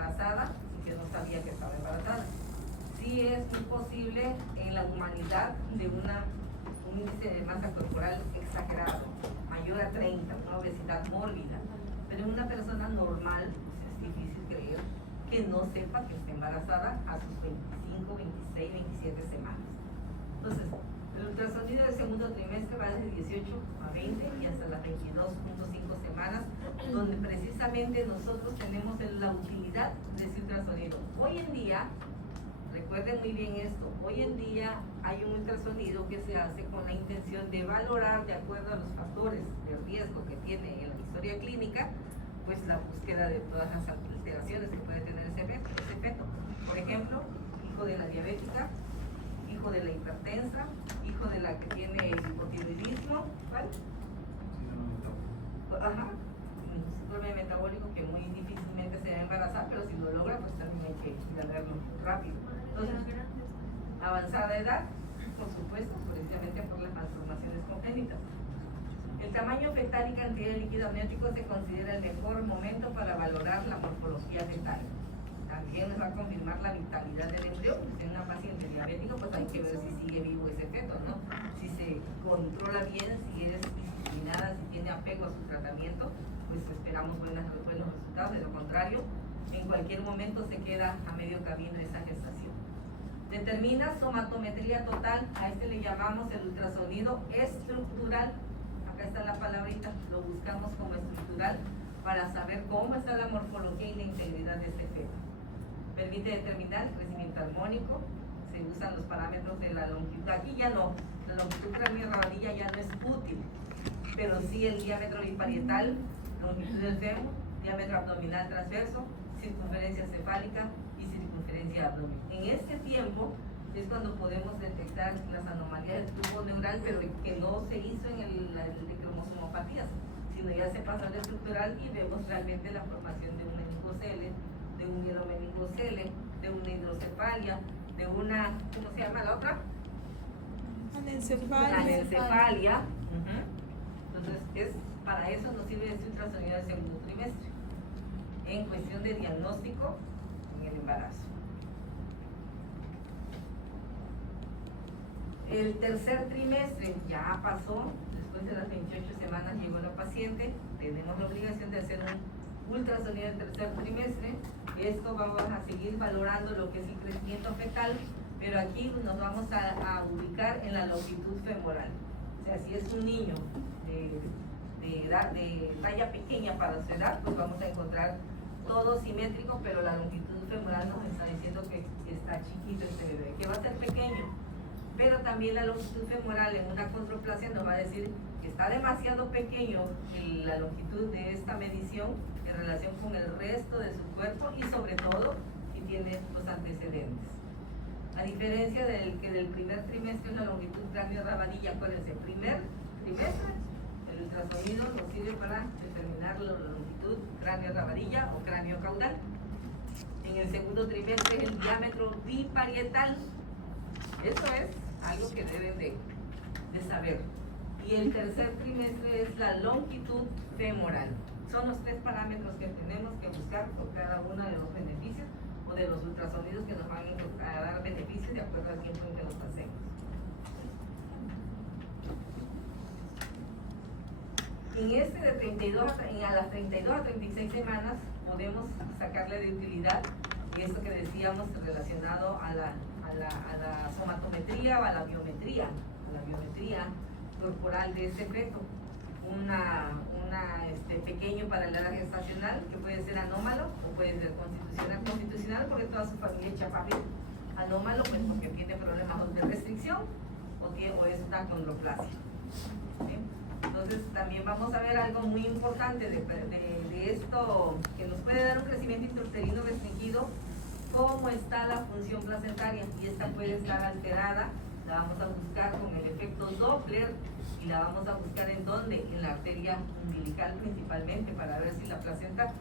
embarazada y que no sabía que estaba embarazada. Sí es muy posible en la humanidad de un índice de masa corporal exagerado, mayor a 30, una obesidad mórbida, pero en una persona normal pues es difícil creer que no sepa que está embarazada a sus 25, 26, 27 semanas. Entonces, el ultrasonido del segundo trimestre va desde 18 a 20 y hasta las 22.5 semanas, donde precisamente nosotros tenemos la utilidad de ese ultrasonido. Hoy en día, recuerden muy bien esto, hoy en día hay un ultrasonido que se hace con la intención de valorar, de acuerdo a los factores de riesgo que tiene en la historia clínica, pues la búsqueda de todas las alteraciones que puede tener ese feto. Por ejemplo, hijo de la diabética, hijo de la hipertensa, hijo de la que tiene hipotiroidismo, ¿vale? Ajá, un síndrome metabólico que muy difícilmente se va a embarazar, pero si lo logra, pues también hay que verlo rápido. Entonces, avanzada edad, por supuesto, precisamente por las malformaciones congénitas. El tamaño fetal y cantidad de líquido amniótico se considera el mejor momento para valorar la morfología fetal. También nos va a confirmar la vitalidad del embrión. Si en una paciente diabética, pues hay que ver si sigue vivo ese feto, ¿no? Si se controla bien, si es disciplinada, si tiene apego a su tratamiento, pues esperamos buenos resultados. De lo contrario, en cualquier momento se queda a medio camino esa gestación. Determina somatometría total. A este le llamamos el ultrasonido estructural. Acá está la palabrita, lo buscamos como estructural para saber cómo está la morfología y la integridad de este feto. Permite determinar el crecimiento armónico, se usan los parámetros de la longitud. Aquí ya no, la longitud craneorrabanilla ya no es útil, pero sí el diámetro biparietal, longitud del fémur, diámetro abdominal transverso, circunferencia cefálica y circunferencia abdominal. En este tiempo es cuando podemos detectar las anomalías del tubo neural, pero que no se hizo en el de cromosomopatías, sino ya se pasó al estructural y vemos realmente la formación de un meningocele, de un mielomeningocele, de una hidrocefalia, de una, ¿cómo se llama la otra? Anencefalia. Entonces, para eso nos sirve este ultrasonido del segundo trimestre, en cuestión de diagnóstico en el embarazo. El tercer trimestre ya pasó, después de las 28 semanas llegó la paciente, tenemos la obligación de hacer un ultrasonido del tercer trimestre. Esto vamos a seguir valorando lo que es el crecimiento fetal, pero aquí nos vamos a ubicar en la longitud femoral. O sea, si es un niño de talla pequeña para su edad, pues vamos a encontrar todo simétrico, pero la longitud femoral nos está diciendo que está chiquito este bebé, que va a ser pequeño. Pero también la longitud femoral en una condroplasia nos va a decir que está demasiado pequeño la longitud de esta medición en relación con el resto de su cuerpo y sobre todo si tiene los antecedentes. A diferencia del primer trimestre, la longitud craneorrabanilla, acuérdense, primer trimestre, el ultrasonido nos sirve para determinar la longitud craneorrabanilla o cráneo-caudal. En el segundo trimestre es el diámetro biparietal. Eso es algo que deben de saber. Y el tercer trimestre es la longitud femoral. Son los tres parámetros que tenemos que buscar por cada uno de los beneficios o de los ultrasonidos que nos van a dar beneficios de acuerdo al tiempo en que los hacemos. En este de 32 a las 32 a 36 semanas podemos sacarle de utilidad esto que decíamos relacionado a la somatometría o a la biometría corporal de ese feto. Pequeño para la edad gestacional, que puede ser anómalo o puede ser constitucional porque toda su familia es chaparrita. Anómalo pues porque tiene problemas de restricción o es una condroplasia. ¿Sí? Entonces también vamos a ver algo muy importante de esto que nos puede dar un crecimiento intrauterino restringido, cómo está la función placentaria, y esta puede estar alterada. La vamos a buscar con el efecto Doppler y la vamos a buscar en dónde, en la arteria umbilical principalmente, para ver si la placenta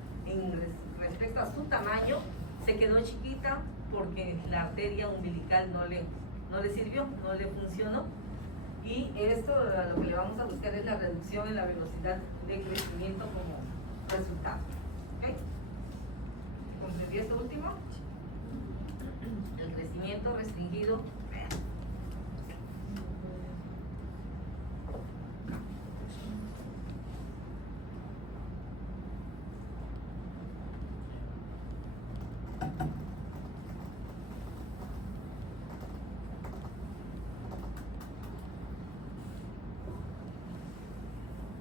respecto a su tamaño se quedó chiquita porque la arteria umbilical no le sirvió, no le funcionó. Y esto lo que le vamos a buscar es la reducción en la velocidad de crecimiento como resultado. ¿Okay? ¿Comprendí esto? próximo, el crecimiento restringido.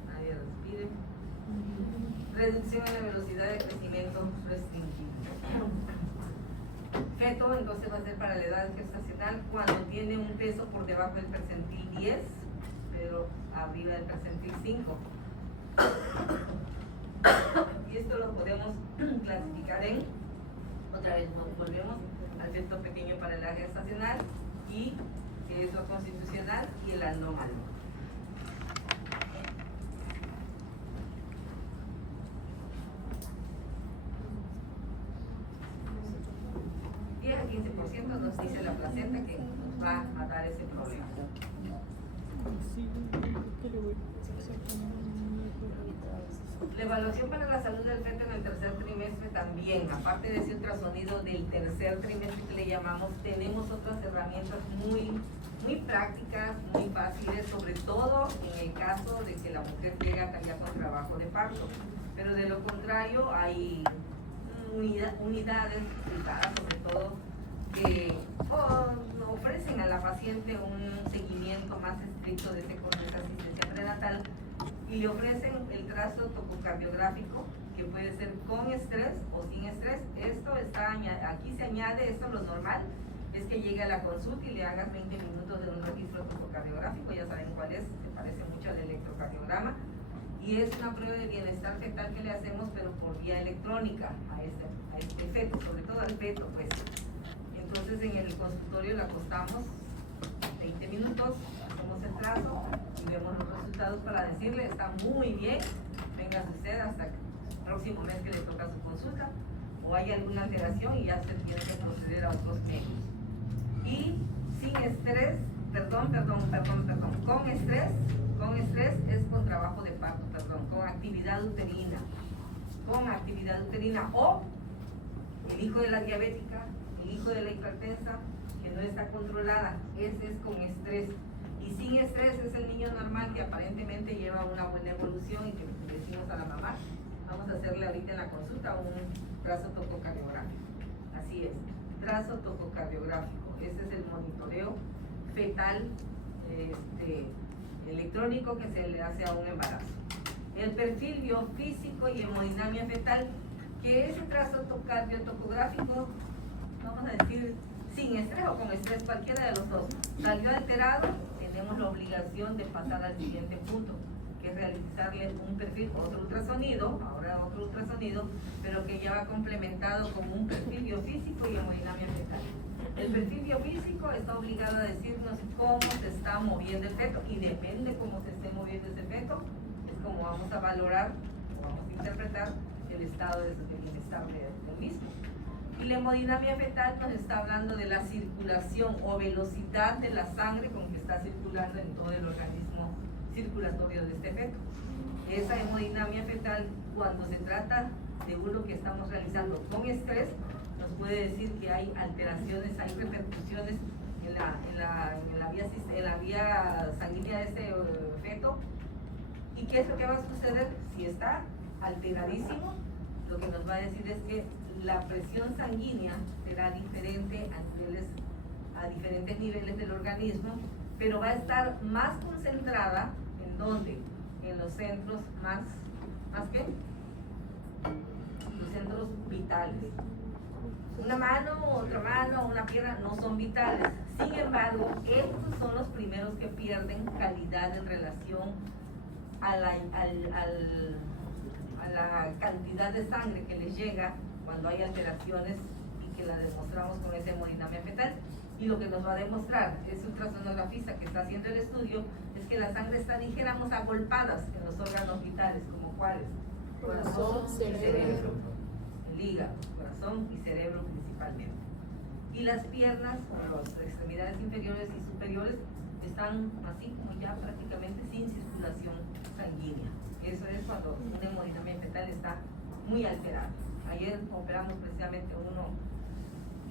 Nadie respire. Reducción en la velocidad de crecimiento restringido. Feto entonces va a ser para la edad gestacional cuando tiene un peso por debajo del percentil 10, pero arriba del percentil 5. Y esto lo podemos clasificar en, otra vez nos volvemos al feto pequeño para la edad gestacional, y que es lo constitucional, y el anómalo. 15% nos dice la placenta que nos va a dar ese problema. La evaluación para la salud del feto en el tercer trimestre también, aparte de ese ultrasonido del tercer trimestre que le llamamos, tenemos otras herramientas muy prácticas, muy fáciles, sobre todo en el caso de que la mujer llega ya con trabajo de parto. Pero de lo contrario hay unidades privadas, sobre todo, que ofrecen a la paciente un seguimiento más estricto de esa asistencia prenatal, y le ofrecen el trazo tococardiográfico, que puede ser con estrés o sin estrés. Esto está, aquí se añade, esto lo normal es que llegue a la consulta y le hagas 20 minutos de un registro tococardiográfico, ya saben cuál es, se parece mucho al electrocardiograma, y es una prueba de bienestar fetal que le hacemos, pero por vía electrónica a este feto, sobre todo al feto, pues. Entonces en el consultorio la acostamos 20 minutos, hacemos el trazo y vemos los resultados para decirle, está muy bien, venga usted hasta el próximo mes que le toca su consulta, o hay alguna alteración y ya se tiene que proceder a otros medios. Y sin estrés, con estrés es con trabajo de parto, con actividad uterina, o el hijo de la diabética, el hijo de la hipertensa, que no está controlada, ese es con estrés. Y sin estrés es el niño normal que aparentemente lleva una buena evolución y que le decimos a la mamá, vamos a hacerle ahorita en la consulta un trazo tococardiográfico. Así es, trazo tococardiográfico, ese es el monitoreo fetal electrónico que se le hace a un embarazo. El perfil biofísico y hemodinamia fetal, que ese trazo tocográfico, vamos a decir, sin estrés o con estrés, cualquiera de los dos, salió alterado, tenemos la obligación de pasar al siguiente punto, que es realizarle un perfil, otro ultrasonido, pero que ya va complementado con un perfil biofísico y hemodinamia fetal. El perfil biofísico está obligado a decirnos cómo se está moviendo el feto, y depende cómo se esté moviendo ese feto, es como vamos a valorar o vamos a interpretar el estado de bienestar del mismo. Y la hemodinamia fetal nos está hablando de la circulación o velocidad de la sangre con que está circulando en todo el organismo circulatorio de este feto. Esa hemodinamia fetal, cuando se trata de uno que estamos realizando con estrés, nos puede decir que hay alteraciones, hay repercusiones en la vía sanguínea de este feto. ¿Y qué es lo que va a suceder? Si está alteradísimo, lo que nos va a decir es que la presión sanguínea será diferente a diferentes niveles del organismo, pero va a estar más concentrada en ¿dónde? En los centros más ¿qué? Los centros vitales. Una mano, otra mano, una pierna no son vitales. Sin embargo, estos son los primeros que pierden calidad en relación a la cantidad de sangre que les llega cuando hay alteraciones, y que la demostramos con esa hemodinamia fetal. Y lo que nos va a demostrar ese ultrasonografista que está haciendo el estudio es que la sangre está, dijéramos, agolpadas en los órganos vitales, como cuáles: corazón y cerebro, el hígado, corazón y cerebro principalmente. Y las piernas, o las extremidades inferiores y superiores, están así como ya prácticamente sin circulación sanguínea. Eso es cuando una hemodinamia fetal está muy alterada. Ayer operamos precisamente uno,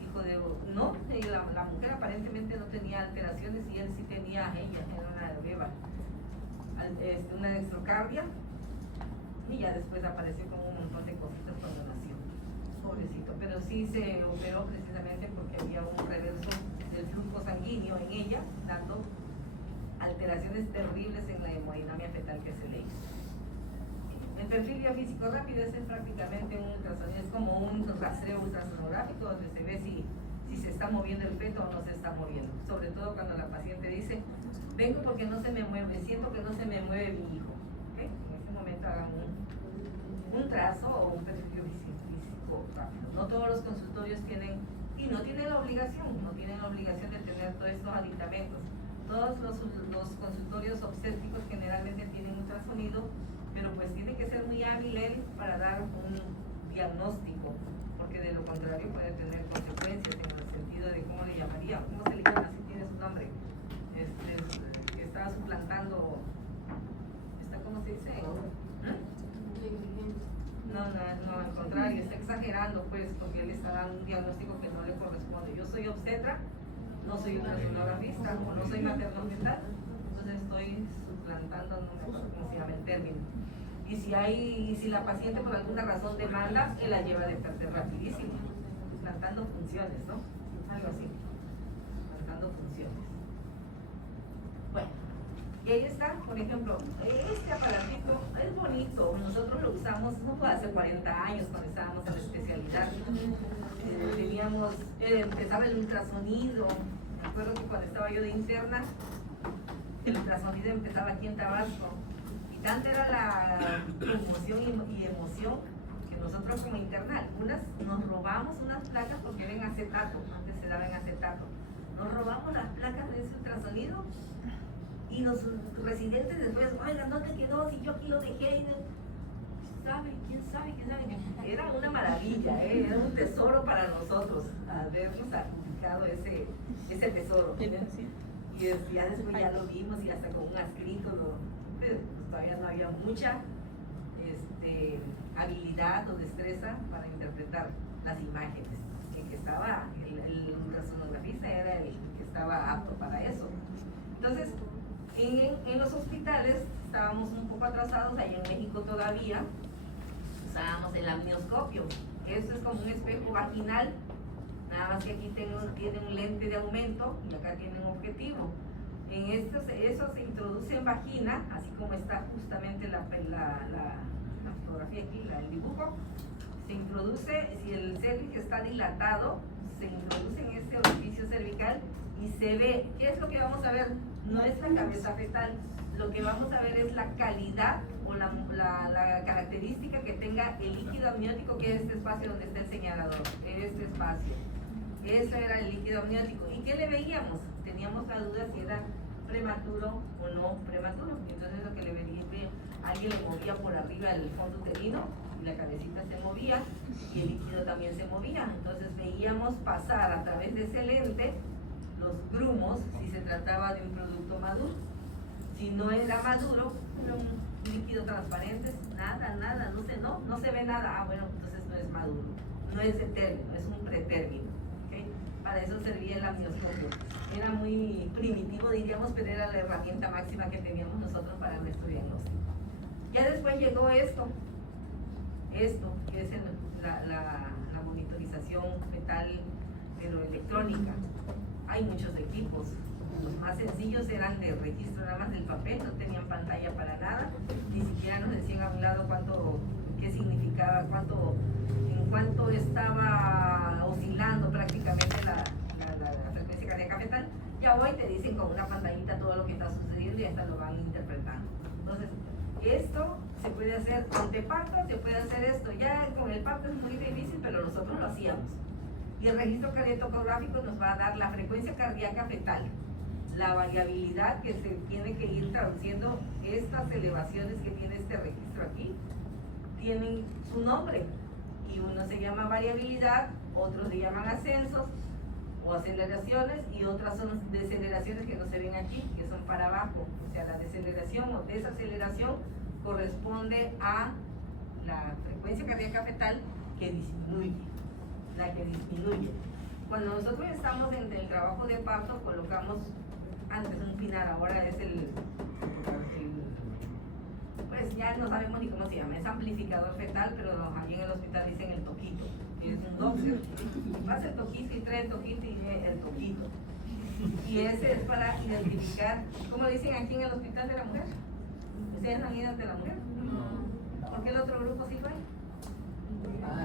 hijo de... No, la mujer aparentemente no tenía alteraciones y él sí tenía, ella era una beba, una dextrocardia, y ya después apareció con un montón de cositas cuando nació, pobrecito, pero sí se operó precisamente porque había un reverso del flujo sanguíneo en ella, dando alteraciones terribles en la hemodinamia fetal que se le hizo. El perfil biofísico rápido es prácticamente un ultrasonido, es como un rastreo ultrasonográfico donde se ve si se está moviendo el feto o no se está moviendo, sobre todo cuando la paciente dice, vengo porque no se me mueve, siento que no se me mueve mi hijo. ¿Okay? En ese momento hagan un trazo o un perfil biofísico rápido. No todos los consultorios tienen, y no tienen la obligación, de tener todos estos aditamentos. Todos los consultorios obstétricos generalmente tienen ultrasonido, pero pues tiene que ser muy hábil él para dar un diagnóstico, porque de lo contrario puede tener consecuencias en el sentido de cómo le llamaría, cómo se le llama, si tiene su nombre, que está suplantando, ¿cómo se dice? No, al contrario, está exagerando pues, porque él está dando un diagnóstico que no le corresponde. Yo soy obstetra, no soy ultrasonografista, o no soy materno-fetal, entonces estoy suplantando, no me acuerdo cómo se llama el término. Y si la paciente por alguna razón demanda, él la lleva de perder rapidísimo, suplantando funciones, ¿no? Algo así, suplantando funciones. Bueno, y ahí está, por ejemplo, este aparatito es bonito, nosotros lo usamos, no fue hace 40 años cuando estábamos en la especialidad, empezaba el ultrasonido, me acuerdo que cuando estaba yo de interna, el ultrasonido empezaba aquí en Tabasco, y tanta era la conmoción y emoción que nosotros como interna, nos robamos unas placas porque era en acetato, antes se daba en acetato, nos robamos las placas de ese ultrasonido y los residentes después, oiga, ¿dónde quedó? Si yo aquí lo dejé. ¿Quién sabe? Era una maravilla, era un tesoro para nosotros habernos adjudicado ese tesoro. Y ya después ya lo vimos y hasta con un adscrito, pues todavía no había mucha habilidad o destreza para interpretar las imágenes. El que estaba, el ultrasonografista era el que estaba apto para eso. Entonces, en los hospitales estábamos un poco atrasados, ahí en México todavía usábamos el amnioscopio. Esto es como un espejo vaginal, nada más que aquí tiene un lente de aumento y acá tiene un objetivo. Eso se introduce en vagina, así como está justamente la fotografía aquí, el dibujo. Se introduce, si el cervix está dilatado, se introduce en este orificio cervical y se ve. ¿Qué es lo que vamos a ver? No es la cabeza fetal, lo que vamos a ver es la calidad o la característica que tenga el líquido amniótico, que es este espacio donde está el señalador, este espacio. Eso era el líquido amniótico. ¿Y qué le veíamos? Teníamos la duda si era prematuro o no prematuro. Entonces lo que le veía, alguien le movía por arriba el fondo uterino y la cabecita se movía y el líquido también se movía. Entonces veíamos pasar a través de ese lente los grumos si se trataba de un producto maduro. Si no era maduro, era un líquido transparente, nada, no se ve nada. Bueno, entonces no es maduro, no es de término, es un pretérmino. ¿Okay? Para eso servía el amnioscopio. Era muy primitivo, diríamos, pero era la herramienta máxima que teníamos nosotros para nuestro diagnóstico. Ya después llegó esto que es la monitorización fetal, pero electrónica. Hay muchos equipos. Los más sencillos eran de registro nada más del papel, no tenían pantalla para nada, ni siquiera nos decían a un lado qué significaba, en cuánto estaba oscilando prácticamente la frecuencia cardíaca fetal. Ya hoy te dicen con una pantallita todo lo que está sucediendo y hasta lo van interpretando. Entonces, esto se puede hacer ante parto, se puede hacer esto. Ya con el parto es muy difícil, pero nosotros lo hacíamos. Y el registro cardiotocográfico nos va a dar la frecuencia cardíaca fetal, la variabilidad que se tiene que ir traduciendo. Estas elevaciones que tiene este registro aquí tienen su nombre y uno se llama variabilidad, otros se llaman ascensos o aceleraciones y otras son deceleraciones que no se ven aquí, que son para abajo. O sea, la deceleración o desaceleración corresponde a la frecuencia cardíaca fetal que disminuye, la que disminuye. Cuando nosotros estamos en el trabajo de parto, colocamos antes un pinar, ahora es pues ya no sabemos ni cómo se llama, es amplificador fetal, pero allí en el hospital dicen el toquito, que es un doxer. Pasa el toquito y trae el toquito y el toquito. Y ese es para identificar, ¿cómo dicen aquí en el hospital de la mujer? ¿Ustedes no han ido ante la mujer? ¿Por qué el otro grupo sí fue?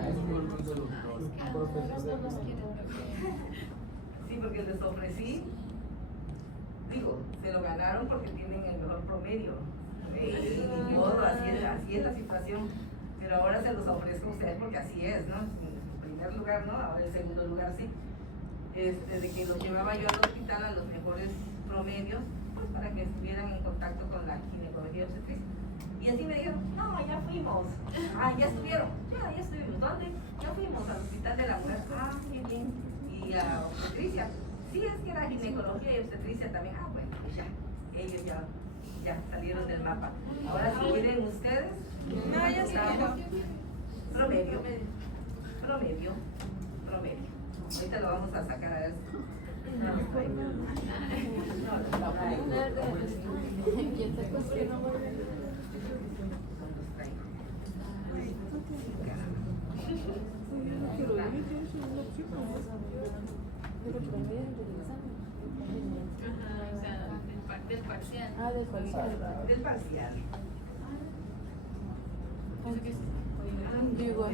Es un profesor de... Sí, porque les ofrecí, digo, se lo ganaron porque tienen el mejor promedio. Ni modo, así es la situación. Pero ahora se los ofrezco a ustedes porque así es, ¿no? En primer lugar, ¿no? Ahora en segundo lugar, sí. Desde que los llevaba yo al hospital a los mejores promedios, pues para que estuvieran en contacto con la ginecología obstetricia. Y así me dijeron, no, ya fuimos. Ah, ya estuvieron. Ya estuvimos. ¿Dónde? Ya fuimos al hospital de la mujer. Ah, qué bien. Y a obstetricia. Sí, es que era ginecología y obstetricia también. Ah, bueno, pues ya. Ellos ya salieron del mapa. Ahora si quieren ustedes, no, ya estamos. Promedio. Ahorita lo vamos a sacar a ver. No los traigo. ¿Quién se cuestiona? Del parcial. Ah, del parcial. Del parcial. Digo.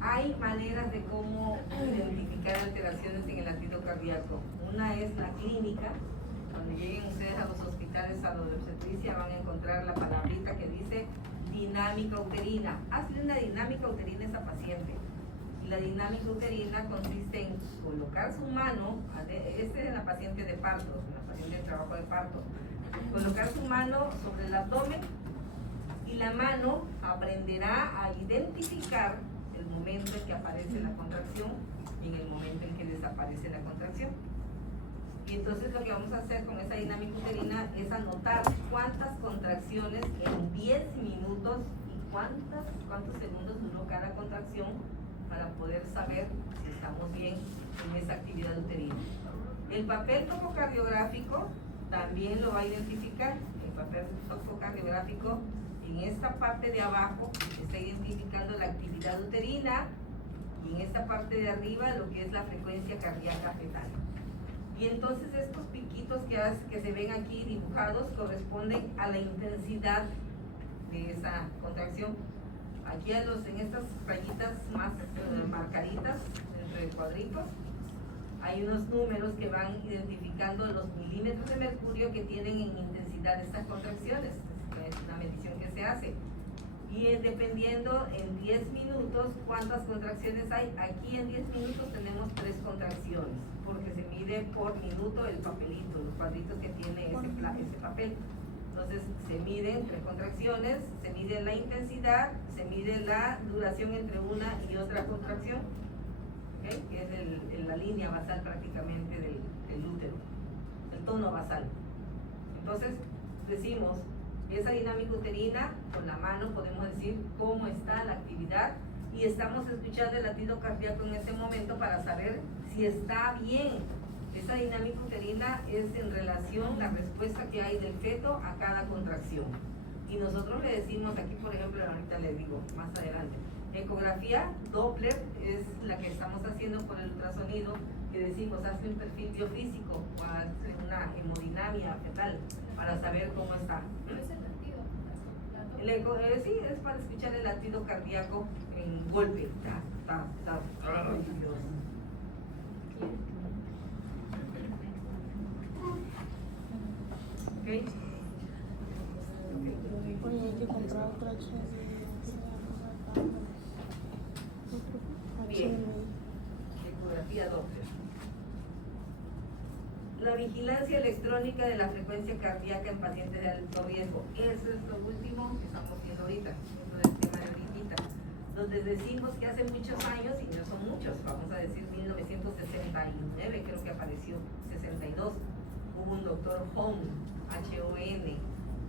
Hay maneras de cómo identificar alteraciones en el latido cardíaco. Una es la clínica. Cuando lleguen ustedes a los hospitales, a los de obstetricia, van a encontrar la palabrita que dice dinámica uterina. Hazle una dinámica uterina a esa paciente. Y la dinámica uterina consiste en colocar su mano, este es en la paciente de parto, en la paciente de trabajo de parto, colocar su mano sobre el abdomen y la mano aprenderá a identificar el momento en que aparece la contracción y en el momento en que desaparece la contracción. Y entonces lo que vamos a hacer con esa dinámica uterina es anotar cuántas contracciones en 10 minutos y cuántos segundos duró cada contracción para poder saber si estamos bien en esa actividad uterina. El papel tococardiográfico también lo va a identificar. El papel tococardiográfico en esta parte de abajo está identificando la actividad uterina y en esta parte de arriba lo que es la frecuencia cardíaca fetal. Y entonces estos piquitos que se ven aquí dibujados corresponden a la intensidad de esa contracción. Aquí en estas rayitas más marcaditas entre cuadritos hay unos números que van identificando los milímetros de mercurio que tienen en intensidad estas contracciones. Es una medición que se hace. Y dependiendo en 10 minutos cuántas contracciones hay. Aquí en 10 minutos tenemos 3 contracciones, porque se mide por minuto el papelito, los cuadritos que tiene ese papel. Entonces se miden 3 contracciones, se mide la intensidad, se mide la duración entre una y otra contracción, ¿okay? Que es la línea basal prácticamente del útero, el tono basal. Entonces decimos, Esa dinámica uterina, con la mano podemos decir cómo está la actividad y estamos escuchando el latido cardíaco en ese momento para saber si está bien. Esa dinámica uterina es en relación a la respuesta que hay del feto a cada contracción. Y nosotros le decimos aquí, por ejemplo, ahorita les digo más adelante, ecografía Doppler es la que estamos haciendo por el ultrasonido, que decimos hace un perfil biofísico o hace una hemodinamia fetal para saber cómo está. ¿No es el latido? El eco, sí, es para escuchar el latido cardíaco en golpe. Ta, ta, ta. Ay, Dios. ¿Ok? Oye, hay que comprar otra Bien. Ecografía Doppler. La vigilancia electrónica de la frecuencia cardíaca en pacientes de alto riesgo. Eso es lo último que estamos viendo ahorita. Eso es el tema de ahorita. Donde decimos que hace muchos años, y no son muchos, vamos a decir 1969, creo que apareció, 62, hubo un doctor Hone, H-O-N,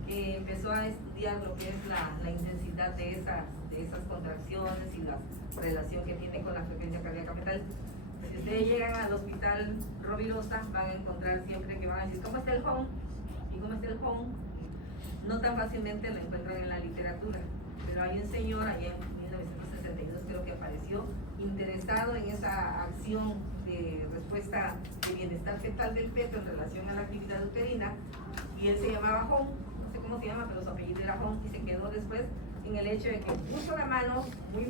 que empezó a estudiar lo que es la intensidad de esas contracciones y la relación que tiene con la frecuencia cardíaca fetal. Si ustedes llegan al hospital Rovirosa, van a encontrar siempre que van a decir ¿cómo está el home? ¿Y cómo está el home? No tan fácilmente lo encuentran en la literatura, pero hay un señor allá en 1962 creo que apareció interesado en esa acción de respuesta de bienestar fetal del feto en relación a la actividad uterina, y él se llamaba Home, no sé cómo se llama, pero su apellido era Home, y se quedó después en el hecho de que puso la mano muy